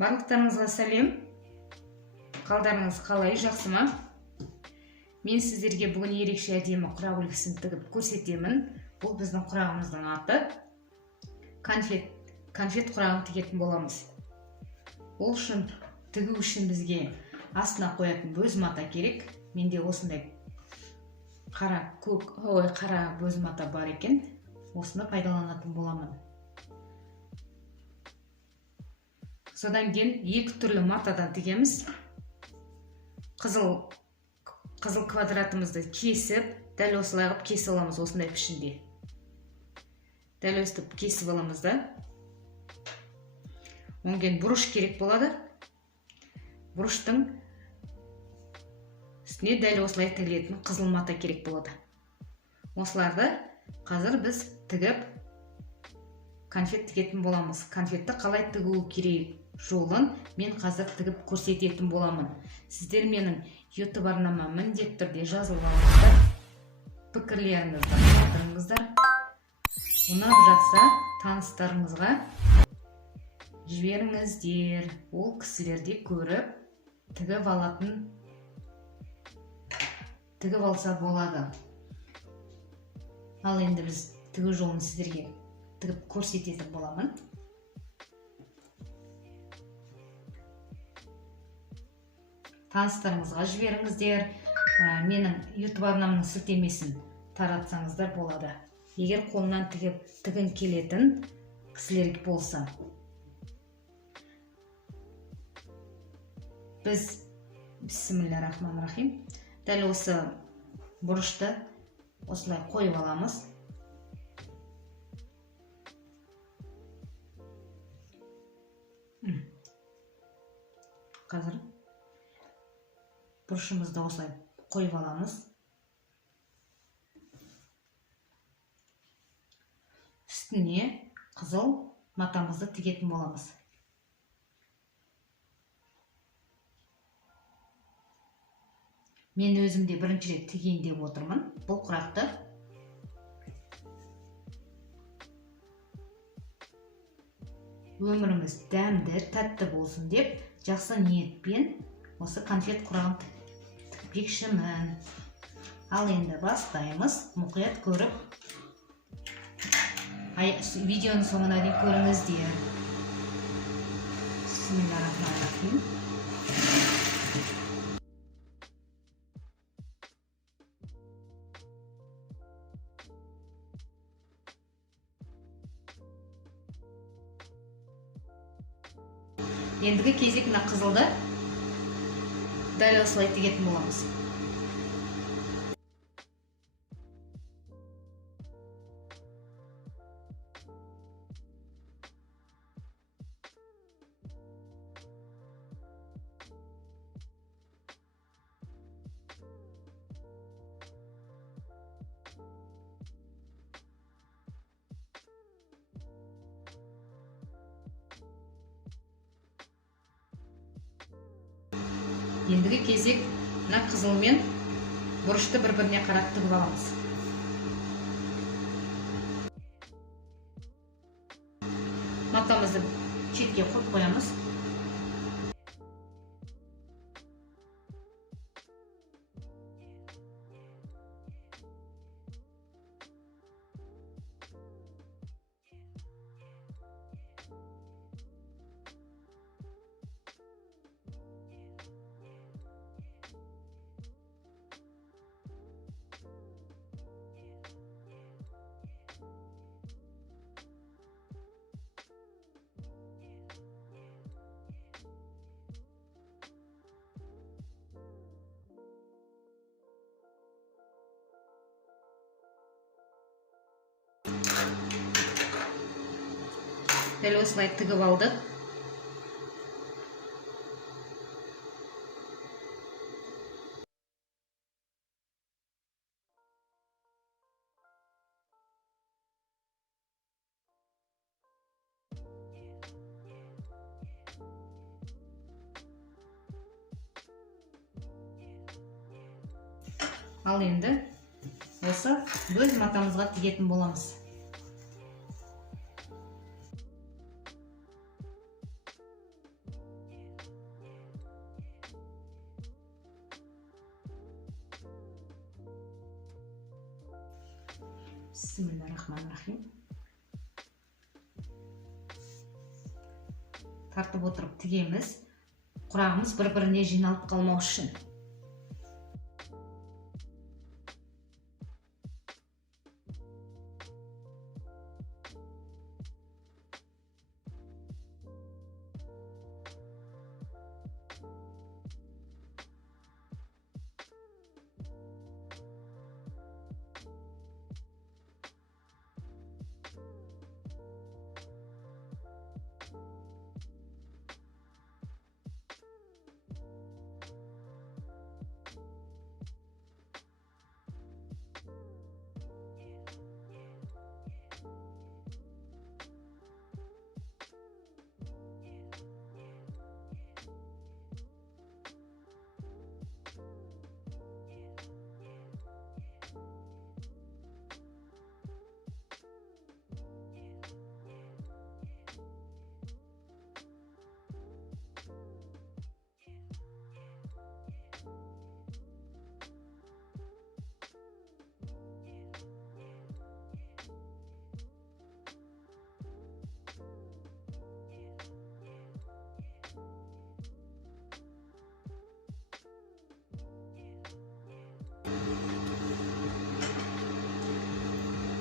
Барлықтарыңызға сәлем. Қалдарыңыз қалай, жақсы ма? Мен сіздерге бүгін ерекше әдемі құрақ үлгісін тігіп көрсетемін. Бұл біздің құрағымыздың аты. Конфет құрағын тігетін боламыз. Ол үшін тігу үшін бізге астына қоятын бөз мата керек. Менде осындай қара бөз мата бар екен. Осыны пайдаланатын боламын. Содан кейін екі түрлі матадан тігеміз. Қызыл квадратымызды кесіп, дәл осылай қылып кесіп аламыз осындай пішінде. Дәл өстіп кесіп аламыз да. Онан кейін бұрыш керек болады. Бұрыштың үстіне дәл осылай тігілетін қызыл мата керек болады. Осыларды қазір біз тігіп конфет тігетін боламыз. Конфетті қалай тігу керек жолын мен қазір тігіп көрсететін боламын. Сіздер менің YouTube арнама міндетті түрде жазылып алыңыздар. Пікірлеріңізді қалдырыңыздар. Ұнап жатса таныстарыңызға жіберіңіздер. Ол кісілерде көріп тігіп алса болады. Ал енді біз тігу жолын сіздерге тігіп көрсететін боламын. Таныстарыңызға жіберіңіздер. Менің YouTube арнамның сілтемесін таратсаңыздар болады. Егер қолынан тігін келетін кісілер болса. Біз бисмиллахир-рахманир-рахим дәл осы бұрышты осылай қойып аламыз. Қазір бұрышымызды осылай қойып аламыз. Үстіне қызыл матамызды тігетін боламыз. Мен өзімде бірінші рет тігейін деп отырмын бұл құрақты. Өміріміз дәмді, тәтті болсын деп жақсы ниетпен осы конфет құрағын тікпекшімін. Ал енді бастаймыз. Мұқият көріп, видеоның соңына дейін көріңіздер. Бисмиллахир-рахманир-рахим. Ендігі кезек мына қызылды дәл осылай тігетін боламыз. Ендігі кезек мына қызылмен бұрышты бір-біріне қарап тігіп аламыз. Матамызды шетке қойып қоямыз. Дәл осылай тігіп алдық. Ал енді осы бөз матамызға тігетін боламыз. Бисмиллахиррахманиррахим. Тартып отырып тігеміз. Құрағымыз бір-біріне жиналып қалмау үшін.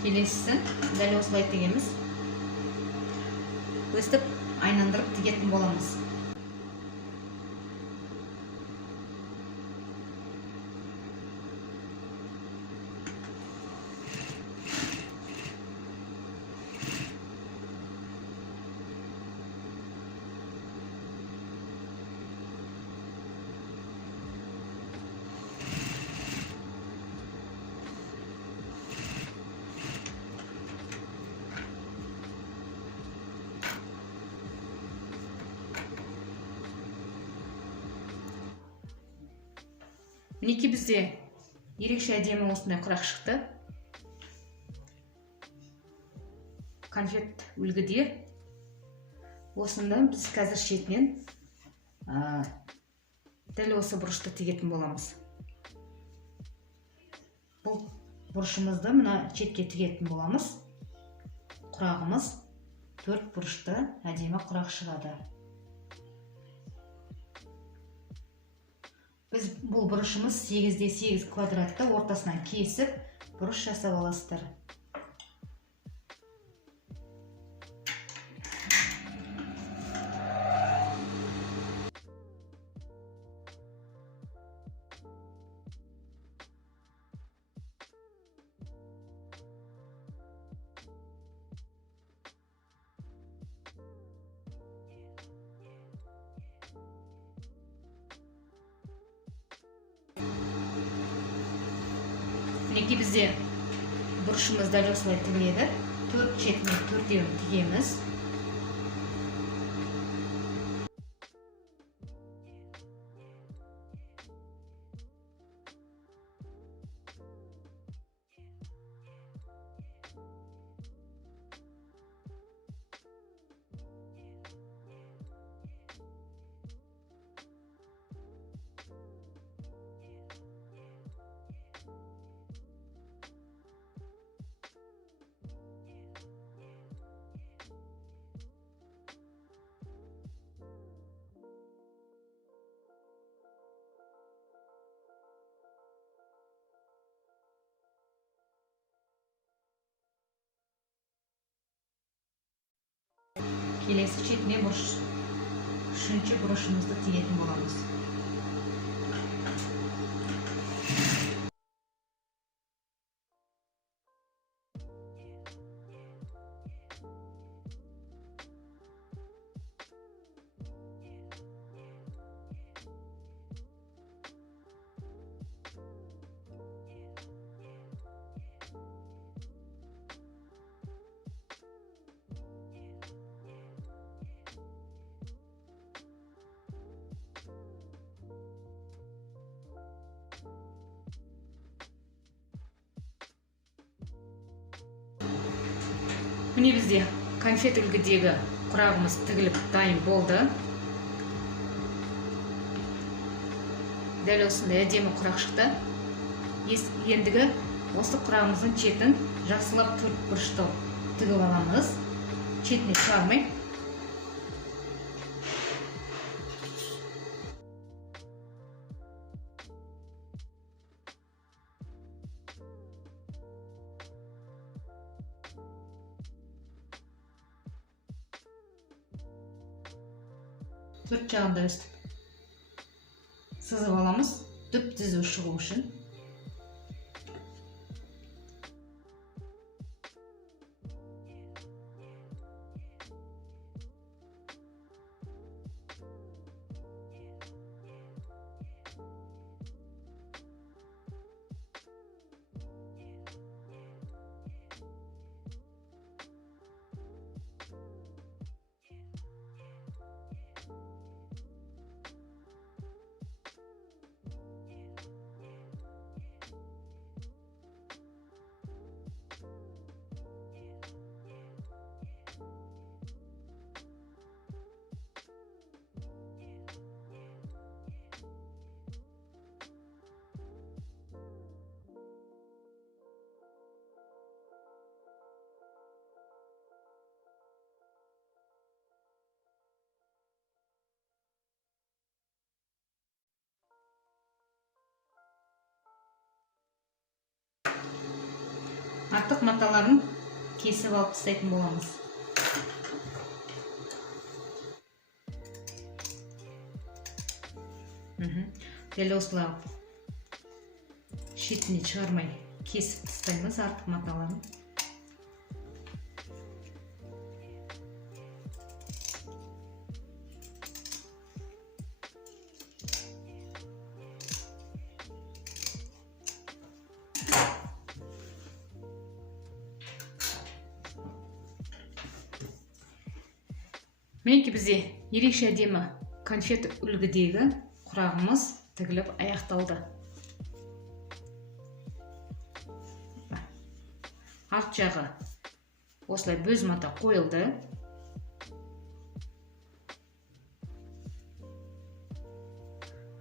Келесісін дәл осылай тігеміз. Өстіп айналдырып тігетін боламыз. Мінекей бізде ерекше әдемі осындай құрақ шықты. Конфет үлгіде. Осында біз қазір шетінен дәл осы бұрышты тігетін боламыз. Бұл бұрышымызды мына шетке тігетін боламыз. Құрағымыз 4 бұрышты әдемі құрақ шығады. Біз бұл бұрышымыз 8x8 квадратты ортасынан кесіп, бұрыш жасап аласыздар. Мінекей бізде бұрышымыз дәл осылай тігіледі. 4 шетіне 4-еуін тігеміз. Келесі шетіне үшінші бұрышымызды тігетін боламыз. Міне бізде конфет үлгідегі құрағымыз тігіліп дайын болды. Дәл осындай әдемі құрақ шықты. Ендігі осы құрағымыздың шетін жақсылап төрт бұрыштау тігіп аламыз, шетіне шығармай. Төрт жағында өстіп сызып аламыз, түп түзу шығу үшін. Артық маталарын кесіп алып тастайтын боламыз. Дәл осылай шетіне шығармай кесіп тастаймыз артық маталарын. Мінекей бізде ерекше әдемі конфет үлгідегі құрағымыз тігіліп аяқталды. Арт жағы осылай бөз мата қойылды.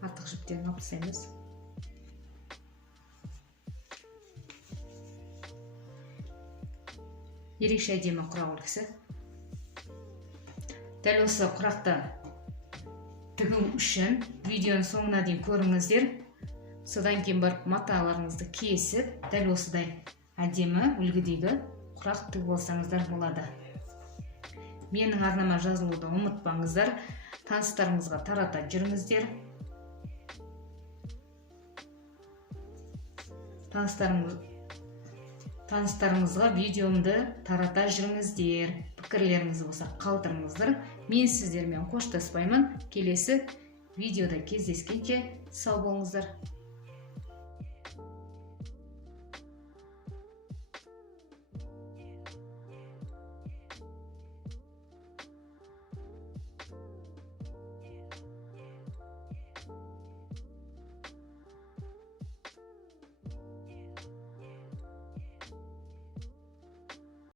Артық жіптерін алып тастаймыз. Ерекше әдемі құрақ үлгісі. Дәл осы құрақты тігу үшін видеоның соңына дейін көріңіздер. Содан кейін барып маталарыңызды кесіп, дәл осыдай әдемі үлгідегі құрақ тігіп алсаңыздар болады. Менің арнама жазылуды ұмытпаңыздар, таныстарыңызға тарата жүріңіздер. Таныстарыңызға видеомды тарата жүріңіздер. Пікірлеріңіз болса қалдырыңыздар. Мен сіздермен қоштаспаймын. Келесі видеода кездескенше сау болыңыздар.